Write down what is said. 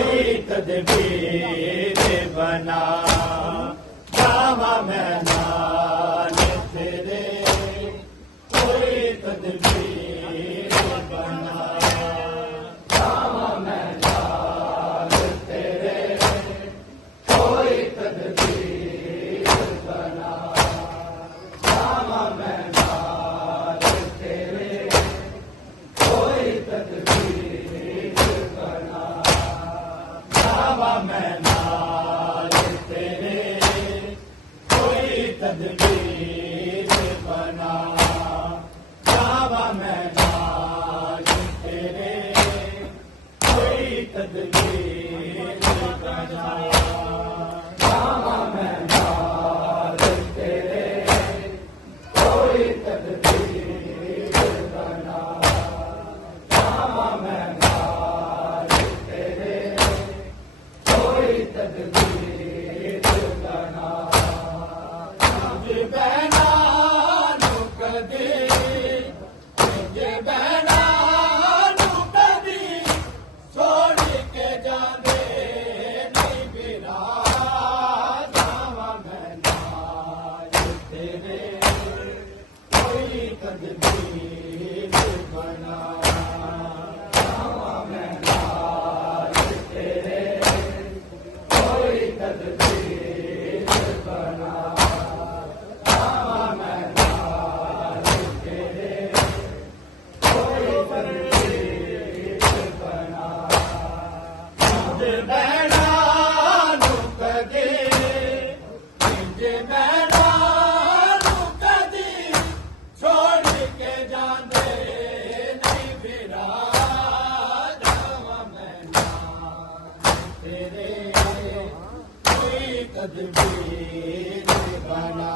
कोई तदबीर बना जावा मैदान तेरे, कोई तदबीर बना जावा मैदान तेरे, कोई तदबीर बना जावा मैदान तेरे, कोई तदबीर बना जावा मैदान तेरे, कोई तदबीर बना जावा मैदान तेरे, कोई तदबीर बना जावा मैदान तेरे, कोई तदबीर बना जावा मैदान तेरे, कोई तदबीर बना मुझे बहना नु कदी, मुझे बहना नु कदी छोड़ के जांदे नहीं बिरा जावा मैदान तेरे, कोई तदबीर बना जावा मैदान तेरे, कोई तदबीर बना जावा मैदान तेरे, कोई तदबीर बना मुझे बहना नु कदी, मुझे बहना नु कदी छोड़ के जांदे नहीं फिरा जावा मैदान तेरे, कोई तदबीर बना